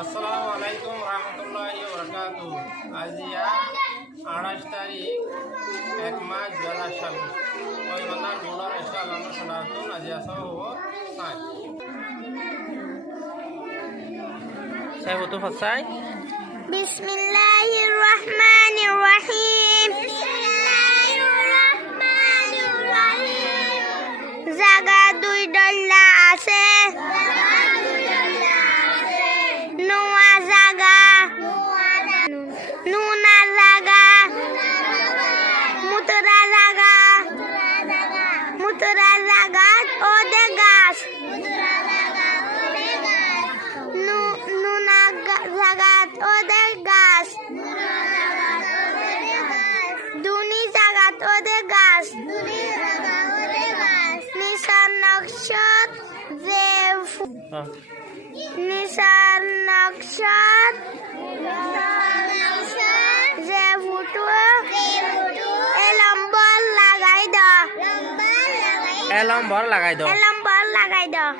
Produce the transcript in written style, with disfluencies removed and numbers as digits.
আসসালামু আলাইকুম রহমতুল্লাহি বরকাতু। আজিয়া 28 তারিখ 1 মাস 2026 পয়মানার বোলার ইনশাআল্লাহ আমরা শোনাতুন আজিয়া সহ সাই সাই হতো ফাসাই বিসমিল্লাহির রহমানির রহিম। বিসমিল্লাহির রহমানির রহিম। জাগা দুই ডল্লা আছে, নোয়া জাগা, নুনা জাগা, মুতরা জাগা, মুতরা জাগা ওদে গাছ, নুনা জাগা ওদে গাছ, দুনি জাগা ওদে গাছ, নিশান নকশত যে নিশান নকশত যে ফুটো এলম্বর লাগাই দাও। এলম্বর লাগাই দাও।